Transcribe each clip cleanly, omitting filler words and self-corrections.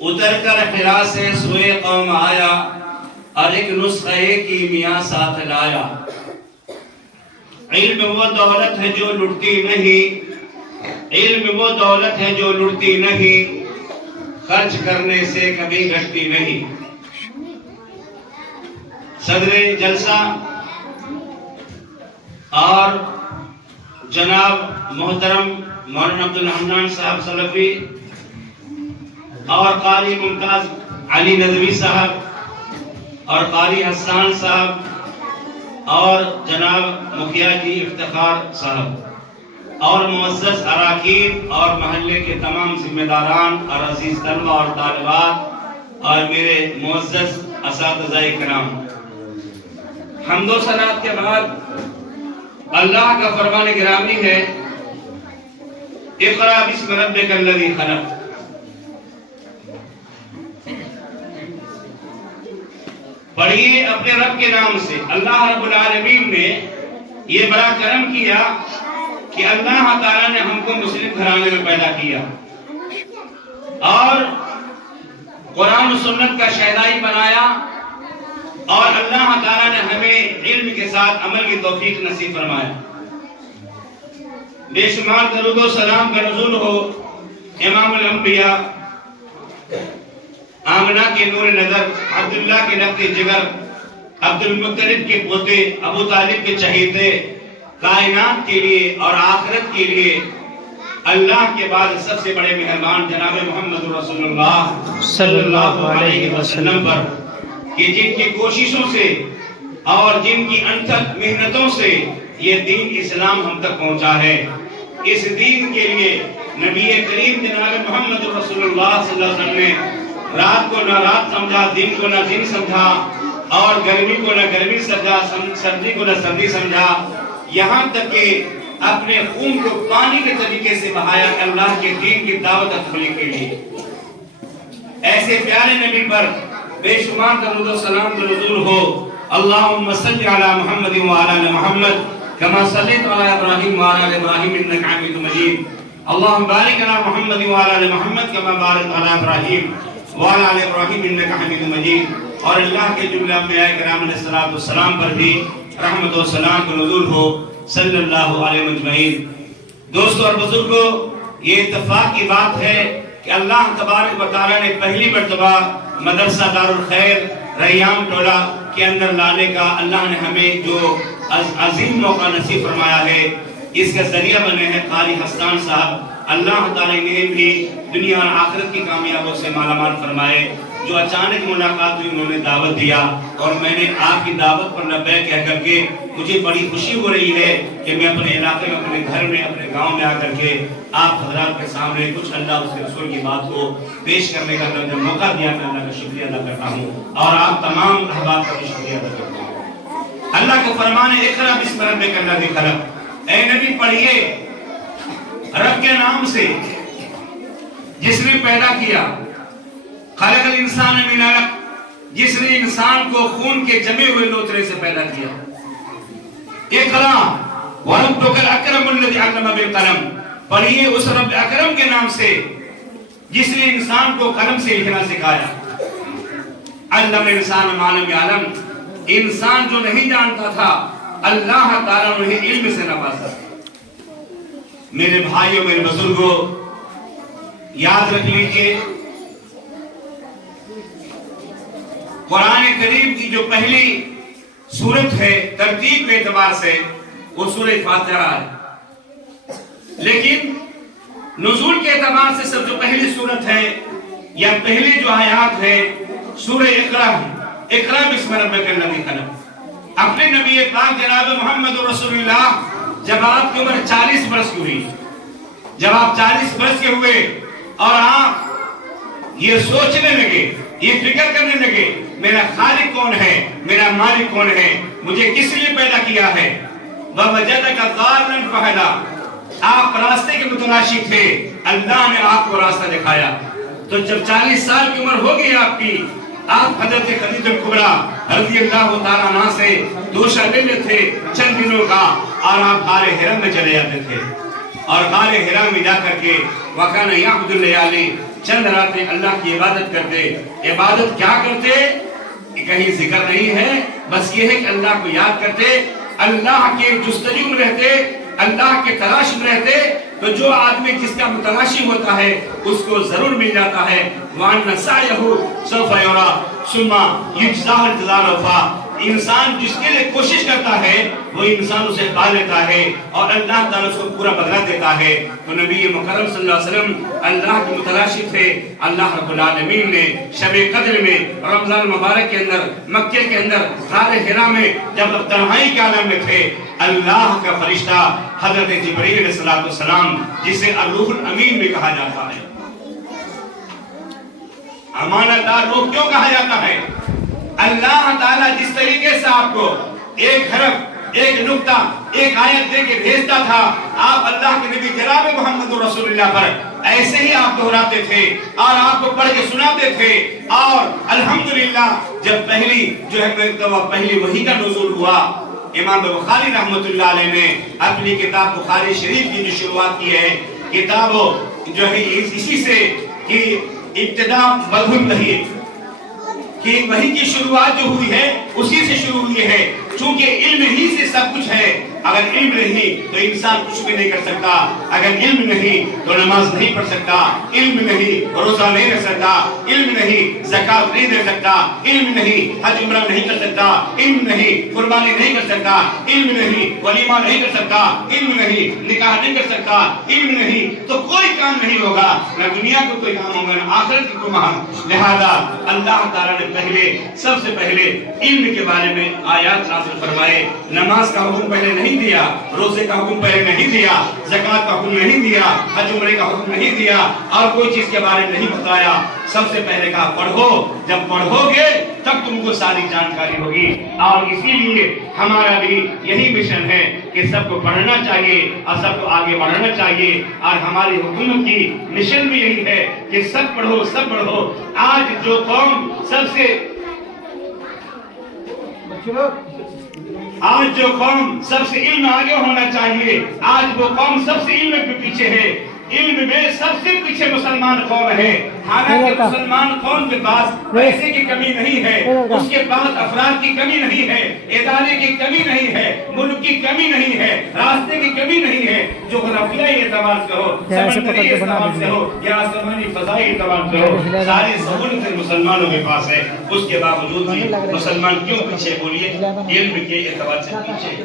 اتر کر حرا سے سوئے قوم آیا اور ایک نسخہ کیمیا ساتھ لایا۔ علم وہ دولت ہے جو لٹتی نہیں، علم وہ دولت ہے جو لٹتی نہیں، خرچ کرنے سے کبھی گھٹتی نہیں۔ صدر جلسہ اور جناب محترم مولانا عبدالحنان صاحب سلفی اور قاری ممتاز علی ندوی صاحب اور قاری حسان صاحب اور جناب مکھیا جی افتخار صاحب اور معزز اراکین اور محلے کے تمام ذمہ داران اور عزیز طلبہ اور طالبات اور میرے معزز اساتذہ کرام، حمد و ثناء کے بعد اللہ کا فرمان گرامی ہے، اقرأ بسم ربک الذی خلق۔ پڑھیے اپنے رب کے نام سے۔ اللہ رب العالمین نے یہ بڑا کرم کیا کہ اللہ تعالیٰ نے ہم کو مسلم گھرانے میں پیدا کیا اور قرآن و سنت کا شہدائی بنایا، اور اللہ تعالیٰ نے ہمیں علم کے ساتھ عمل کی توفیق نصیب فرمایا۔ بے شمار درود و سلام کا نزول ہو امام الانبیاء، آمنہ کے نور نظر، عبداللہ کے نقد جگر، عبد المطلب کے پوتے، ابو طالب کے چہیتے، کائنات کے لیے اور آخرت کے لیے اللہ کے بعد سب سے بڑے مہربان جناب محمد رسول اللہ صلی اللہ علیہ وسلم پر، کہ جن کی کوششوں سے اور جن کی انتھک محنتوں سے یہ دین اسلام ہم تک پہنچا ہے۔ اس دین کے لیے نبی کریم جناب محمد رسول اللہ صلی اللہ علیہ وسلم نے رات کو نہ رات سمجھا، دن کو نہ دن سمجھا، اور گرمی کو نہ گرمی سمجھا، سردی کو نہ سردی سمجھا، یہاں تک کہ اپنے خون کو پانی کے طریقے سے بہایا اللہ کے دین کی دعوت و تبلیغ کے لیے۔ ایسے پیارے نبی پر بے شمار درود و سلام کا نزول ہو۔ اللہم صلی علی محمد وعلی آل محمد کما صلیت علی ابراہیم وعلی آل ابراہیم انک حمید مجید۔ اللہم بارک علی محمد وعلی آل محمد کما بارکت علی ابراہیم وعلی آل ابراہیم انک حمید مجید۔ اور اللہ کے جملہ انبیاء کرام علیہ السلام پر بھی رحمت و سلام کا نزول ہو صلی اللہ علیہ مجمعین۔ دوستو اور بزرگو، یہ اتفاق کی بات ہے کہ اللہ تبارک و تعالیٰ نے پہلی مرتبہ مدرسہ دارالخیر ریام ٹولہ کے اندر لانے کا اللہ نے ہمیں جو عظیم موقع نصیب فرمایا ہے، اس کا ذریعہ بنے ہیں قاری حسان صاحب۔ اللہ تعالیٰ نے بھی دنیا اور آخرت کی کامیابوں سے مالا مال فرمائے۔ جو اچانک ملاقات ہوئی انہوں نے دعوت دیا، اور میں نے آپ کی دعوت پر لبیک کہہ کر کے مجھے بڑی خوشی ہو رہی ہے کہ میں اپنے علاقے میں، اپنے گھر میں، اپنے گاؤں میں آ کر کے آپ حضرات کے سامنے کچھ اللہ اس کے رسول کی بات کو پیش کرنے کا جو موقع دیا، میں اللہ کا شکریہ ادا کرتا ہوں، اور آپ تمام احباب کا بھی شکریہ ادا کرتا ہوں۔ اللہ کا فرمان ہے اقرأ بسم ربک الذی خلق۔ اے نبی پڑھیے رب کے نام سے جس نے پیدا کیا، خلق الانسان من علق، جس نے انسان کو خون کے جمے ہوئے لوتھڑے سے پیدا کیا۔ اقرأ وربک الاکرم الذی علم بالقلم، پڑھیے اس رب اکرم کے نام سے جس نے انسان کو قلم سے لکھنا سکھایا۔ علم الانسان ما لم یعلم، انسان جو نہیں جانتا تھا اللہ تعالیٰ انہیں علم سے نوازا۔ میرے بھائیوں، میرے بزرگوں، یاد رکھ لیجئے قرآن کریم کی جو پہلی سورت ہے ترتیب کے اعتبار سے وہ سورہ فاتحہ ہے، لیکن نزول کے اعتبار سے سب جو پہلی سورت ہے یا پہلی جو آیات ہے سورہ اقرأ ہے۔ اقرأ بسم ربک الذی خلق۔ اپنے نبی پاک جناب محمد رسول اللہ جب آپ کی عمر 40 برس کی ہوئی، جب آپ 40 برس کے ہوئے اور آپ یہ سوچنے لگے، یہ فکر کرنے لگے میرا خالق کون ہے، میرا مالک کون ہے، مجھے کس لیے پیدا کیا ہے، وَوَجَدَكَ ضَالًّا فَهَدَىٰ، آپ راستے کے متلاشی تھے، اللہ نے آپ کو راستہ دکھایا۔ تو جب 40 سال کی عمر ہو گئی آپ کی، آپ حضرت خدیجہ کبریٰ رضی اللہ تعالیٰ عنہ سے دوشہ لے لیتے تھے چند دنوں کا، اور آپ غار حرا میں چلے جاتے تھے، اور غار حرا میں جا کر کے وَكَانَ يَعْبُدُ اللَّيَالِي، چند راتیں اللہ کی عبادت کرتے. عبادت کیا کرتے؟ کہیں ذکر نہیں ہے، بس یہ ہے کہ اللہ کو یاد کرتے، اللہ کے جستجو میں رہتے، اللہ کے تلاش میں رہتے. تو جو آدمی جس کا متلاشی ہوتا ہے اس کو ضرور مل جاتا ہے. وَأَنَّ سَعْيَهُ سَوْفَ يُرَىٰ ثُمَّ يُجْزَاهُ الْجَزَاءَ الْأَوْفَىٰ. انسان جس کے لیے کوشش کرتا ہے وہ انسان اسے پا لیتا ہے اور اللہ تعالیٰ اس کو پورا بدلہ دیتا ہے. تو نبی مکرم صلی اللہ علیہ وسلم اللہ کے متلاشی تھے. اللہ رب العالمین نے شب قدر میں رمضان مبارک کے اندر مکے کے اندر غار حرا میں جب تنہائی کے عالم میں تھے، اللہ کا فرشتہ حضرت جبرائیل علیہ السلام جسے الروح الامین بھی کہا جاتا ہے، امانت دار روح کیوں کہا جاتا ہے؟ اللہ تعالیٰ جس طریقے سے آپ کو ایک حرف، ایک نقطہ، ایک آیت دے کے بھیجتا تھا، آپ اللہ کے نبی جناب محمد رسول اللہ پر ایسے ہی آپ دہراتے تھے اور آپ کو پڑھ کے سناتے تھے. اور الحمدللہ جب پہلی وحی کا نزول ہوا، امام بخاری رحمت اللہ علیہ نے اپنی کتاب بخاری شریف کی جو شروعات کی ہے، کتاب جو ہے اسی سے کہ ابتدا بدھن رہی کہ وحی کی شروعات جو ہوئی ہے اسی سے شروع ہوئی ہے. چونکہ علم ہی سے سب کچھ ہے. اگر علم نہیں تو انسان کچھ بھی نہیں کر سکتا. اگر علم نہیں تو نماز نہیں پڑھ سکتا. علم نہیں روزہ نہیں رکھ سکتا. علم نہیں زکات نہیں دے سکتا. علم نہیں حج عمرہ نہیں کر سکتا. علم نہیں قربانی نہیں کر سکتا. علم نہیں ولیمہ نہیں کر سکتا. علم نہیں نکاح نہیں کر سکتا. علم نہیں تو کوئی کام نہیں ہوگا، نہ دنیا کو کوئی کام ہوگا نہ آخرت کی کوئی کام. لہذا اللہ تعالیٰ نے سب سے پہلے علم کے بارے میں آیات نازل فرمائے. نماز کا حکم پہلے نہیں دیا، روزے کا حکم پہلے نہیں دیا، زکات کا حکم نہیں دیا، حج عمرے کا حکم نہیں دیا، اور کوئی چیز کے بارے میں نہیں بتایا. سب سے پہلے کہا پڑھو. جب پڑھو گے تب تم کو ساری جانکاری ہوگی. اور اسی لیے ہمارا بھی یہی مشن ہے کہ سب کو پڑھنا چاہیے اور سب کو آگے بڑھنا چاہیے. اور ہماری حکومت کی مشن بھی یہی ہے کہ سب پڑھو، سب پڑھو. آج جو قوم سب سے علم آگے ہونا چاہیے، آج وہ قوم سب سے علم پہ پیچھے ہے. علم میں سب سے پیچھے مسلمان قوم ہے. حالانکہ مسلمان قوم کے پاس پیسے کی کمی نہیں ہے، اس کے پاس افراد کی کمی نہیں ہے، ادارے کی کمی نہیں ہے، ملک کی کمی نہیں ہے، راستے کی کمی نہیں ہے. جغرافیائی اعتبار سے ہو، سمندری اعتبار سے ہو یا آسمانی فضائی اعتبار سے ہو، ساری سہولتیں مسلمانوں کے پاس ہے. اس کے باوجود بھی مسلمان کیوں پیچھے؟ بولیے، علم کے اعتبار سے پیچھے.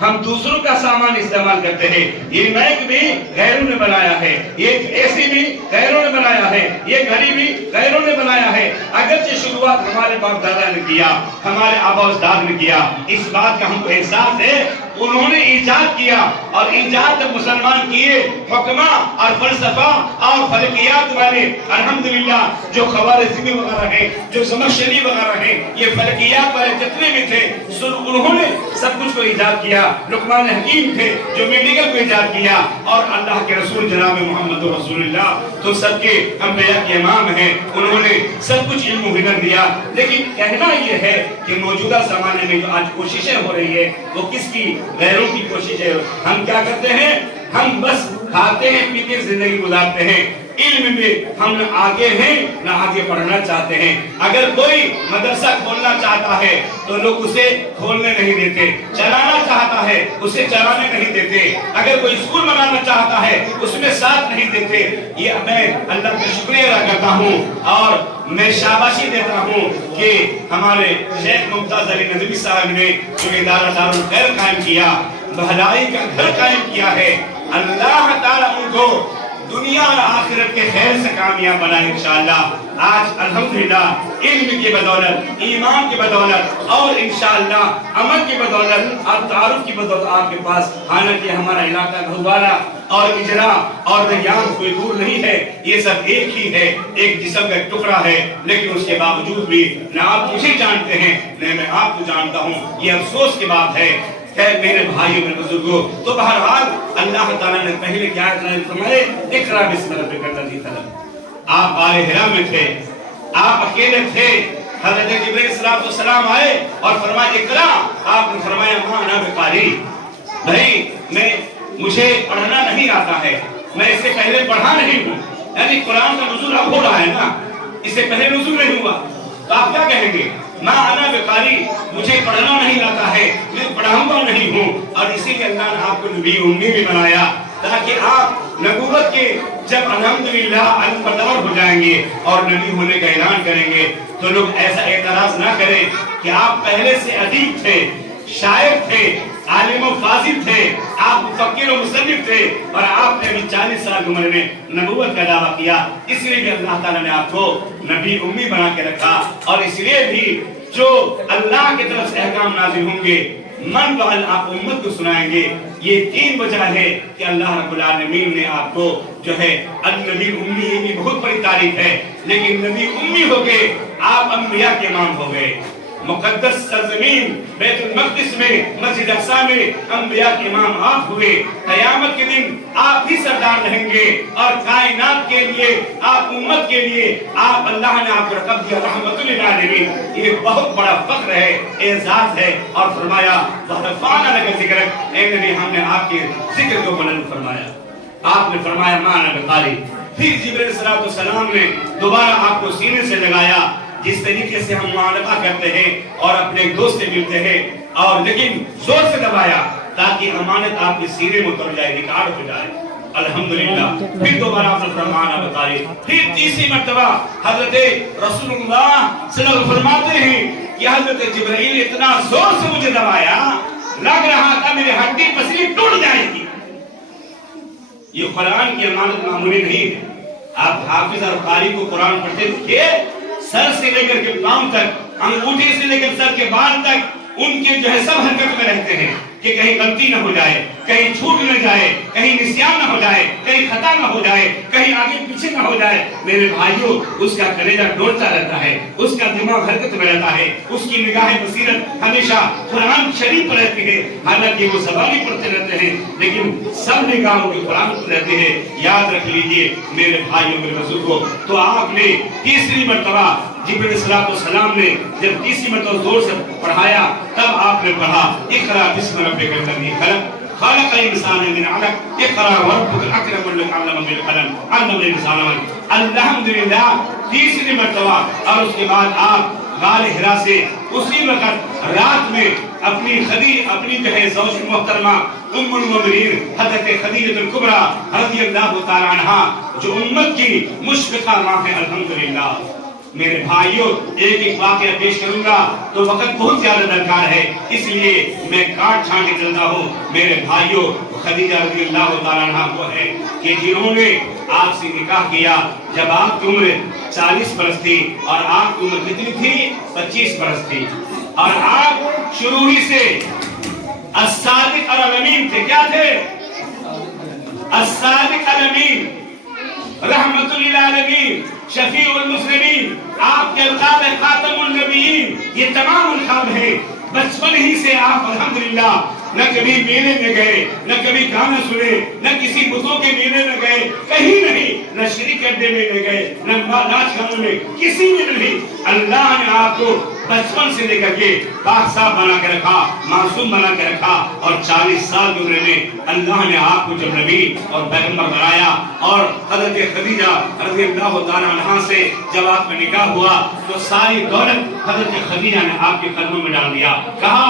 ہم دوسروں کا سامان استعمال کرتے ہیں. یہ مائک بھی غیروں نے بنایا ہے، یہ اے سی بھی غیروں نے بنایا ہے، یہ گھڑی بھی غیروں نے بنایا ہے. اگرچہ شروعات ہمارے باپ دادا نے کیا، ہمارے آبا اجداد نے کیا، اس بات کا ہم کو احساس ہے. انہوں نے ایجاد کیا اور ایجاد جب مسلمان کیے، حکمہ اور فلسفہ اور فلکیات والے الحمدللہ جو خوارزمی وغیرہ ہیں، جو زمخشری وغیرہ ہیں، یہ فلکیات والے جتنے بھی تھے انہوں نے سب کچھ کو ایجاد کیا. لقمان حکیم تھے جو میڈیکل کو ایجاد کیا، اور اللہ کے رسول جناب محمد رسول اللہ تو سب کے انبیاء کے امام ہیں، انہوں نے سب کچھ علم و ہنر دیا. لیکن کہنا یہ ہے کہ موجودہ زمانے میں جو آج کوششیں ہو رہی ہے وہ کس کی؟ غیروں کی کوشش ہے. ہم کیا کرتے ہیں؟ ہم بس کھاتے ہیں پیتے زندگی گزارتے ہیں. علم میں ہم نہ آگے ہیں نہ آگے بڑھنا چاہتے ہیں. اگر کوئی مدرسہ کھولنا چاہتا ہے تو لوگ اسے کھولنے نہیں دیتے، چلانا چاہتا ہے اسے چلانے نہیں دیتے. اگر کوئی اسکول بنانا چاہتا ہے اس میں ساتھ نہیں دیتے. یہ میں اللہ کا شکریہ ادا کرتا ہوں اور میں شاباشی دیتا ہوں کہ ہمارے شیخ ممتاز علی ندوی صاحب نے جو ادارہ دارالخیر قائم کیا، بھلائی کا گھر قائم کیا ہے، اللہ تعالیٰ ان کو دنیا اور آخرت کے خیر سے کامیاب بنا انشاءاللہ. آج الحمدللہ علم کی بدولت، ایمان کی بدولت اور انشاءاللہ عمل کی بدولت اور تعارف کی بدولت آپ کے پاس، حالانکہ ہمارا علاقہ گھوارہ اور اجرا اور دیان کوئی دور نہیں ہے، یہ سب ایک ہی ہے، ایک جسم کا ایک ٹکڑا ہے. لیکن اس کے باوجود بھی نہ آپ مجھے جانتے ہیں نہ میں آپ کو جانتا ہوں. یہ افسوس کی بات ہے میرے بھائیوں میرے بزرگوں. تو بہرحال اللہ تعالیٰ نے پہلے کیا فرمائے؟ اقرا بسم ربک الذی خلق. آپ غار حرا میں تھے، آپ اکیلے تھے. حضرت جبرائیل علیہ السلام آئے اور فرمایا اقرا. آپ نے فرمایا ماں انا بقاری، بھائی مجھے پڑھنا نہیں آتا ہے، میں اس سے پہلے پڑھا نہیں ہوں. یعنی قرآن کا نزول اب ہو رہا ہے نا، اس سے پہلے نزول نہیں ہوا، تو آپ کیا کہیں گے؟ مَا أَنَا بِقَارِئٍ، مجھے پڑھنا نہیں آتا ہے، میں پڑھاؤں گا نہیں ہوں. اور اسی لیے اللہ نے آپ کو نبی امی بھی بنایا تاکہ آپ نبوت کے جب الحمدللہ علم پردور ہو جائیں گے اور نبی ہونے کا اعلان کریں گے تو لوگ ایسا اعتراض نہ کریں کہ آپ پہلے سے ادیب تھے، شاعر تھے، عالم و فاضل تھے، آپ مفکر و مصنف تھے، اور آپ نے ابھی 40 سال کی عمر میں نبوت کا دعویٰ کیا. اس لیے بھی اللہ تعالیٰ نے آپ کو نبی امی بنا کے رکھا. اور اس لیے بھی جو اللہ کی طرف سے احکام نازل ہوں گے من وعل آپ امت کو سنائیں گے. یہ 3 وجہ ہے کہ اللہ رب العالمین نے آپ کو جو ہے النبی امی، یہ بھی بہت بڑی تعریف ہے، لیکن نبی امی ہو کے آپ انبیاء کے امام ہو گئے. مقدس سرزمین بیت المقدس میں، مسجد اقصی میں انبیاء کے امام آپ ہوئے. قیامت کے دن آپ ہی سردار رہیں گے اور کائنات کے لیے، آپ امت کے لیے آپ، اللہ نے آپ کو رقب دیا رحمت للعالمین. یہ بہت بڑا فخر ہے، اعزاز ہے. اور فرمایا وَرَفَعْنَا لَكَ ذِكْرَكَ، اے نبی ہم نے آپ کے ذکر کو بلند فرمایا. آپ نے فرمایا مَا أَنَا بِقَارِئٍ. پھر جبرائیل علیہ السلام نے دوبارہ آپ کو سینے سے لگایا. جس طریقے سے ہم معانقہ کرتے ہیں اور اپنے دوست سے ملتے ہیں، اور لیکن زور سے دبایا تاکہ امانت آپ کے سینے میں اتر جائے، ریکارڈ ہو جائے. الحمدللہ. پھر دوبارہ آپ نے فرمانا بتائے. پھر تیسری مرتبہ حضرت رسول اللہ صلی اللہ علیہ وسلم فرماتے ہیں کہ حضرت جبرائیل اتنا زور سے مجھے دبایا، لگ رہا تھا میرے ہڈی پسلی ٹوٹ جائے گی. یہ قرآن کی امانت معمولی نہیں ہے. آپ حافظ اور قاری کو قرآن پڑھتے تھے، سر سے لے کر کے پاؤں تک، انگوٹھے سے لے کر سر کے بال تک ان کے جو ہے سب حرکت میں رہتے ہیں کہ کہیں غلطی نہ ہو جائے، کہیں چھوٹ نہ جائے، کہیں نسیان نہ ہو جائے، کہیں خطا نہ ہو جائے، کہیں آگے پیچھے نہ ہو جائے. میرے بھائیوں، اس کا کلیجہ ڈولتا رہتا ہے، اس کا دماغ حرکت میں رہتا ہے، اس کی نگاہ بصیرت ہمیشہ قرآن شریف پر رہتی ہے. حالانکہ وہ زبانی پڑھتے رہتے ہیں لیکن سب نگاہوں کے قرآن پر رہتے ہیں. یاد رکھ لیجئے میرے بھائیوں، میرے بزرگوں. تو آپ نے تیسری مرتبہ جبرائیل علیہ السلام نے جب تیسری مرتبہ زور سے پڑھایا تب آپ نے پڑھا اقرا بسم ربک الذی خلق خلق الانسان من علق اقرا وربک الاکرم الذی علم بالقلم علم الانسان ما لم يعلم. الحمدللہ تیسری مرتبہ. اور اس کے بعد آپ غار حرا سے اسی وقت رات میں اپنی جو ہے زوج محترمہ ام المؤمنین حضرت خدیجہ الکبریٰ رضی اللہ تعالی عنہا، جو امت کی مشفقہ ماں ہے. الحمدللہ. میرے بھائیوں، ایک ایک واقعہ پیش کروں گا تو وقت بہت زیادہ درکار ہے، اس لیے میں کاٹ چھانٹ کے چلتا ہوں. میرے بھائیوں، خدیجہ رضی اللہ تعالیٰ عنہا وہ ہے کہ جنہوں نے آپ سے نکاح کیا جب آپ کی عمر 40 برس تھی اور آپ کی عمر کتنی تھی؟ 25 برس تھی. اور آپ شروع ہی سے الصادق الامین تھے. کیا تھے؟ الصادق الامین، رحمت للعالمین، شفیع المسلمین. آپ کے القاب خاتم النبیین. یہ تمام القاب ہیں. بچپن ہی سے آپ الحمدللہ نہ کبھی میلے میں گئے، نہ کبھی گانا سنے، نہ کسی بتوں کے میلے میں گئے، کہیں نہیں، نہ شریک کرنے میں گئے، نہ ناچ گانے میں، کسی میں نہیں. اللہ نے آپ کو بچپن سے لے کر کے پاک صاحب بنا کے رکھا، معصوم بنا کے رکھا. اور 40 سال کی عمر میں اللہ نے آپ کو جب نبی اور پیغمبر بنایا اور حضرت خدیجہ رضی اللہ تعالی عنہا سے جب آپ کا نکاح ہوا تو ساری دولت حضرت خدیجہ نے آپ کے قدموں میں ڈال دیا. کہا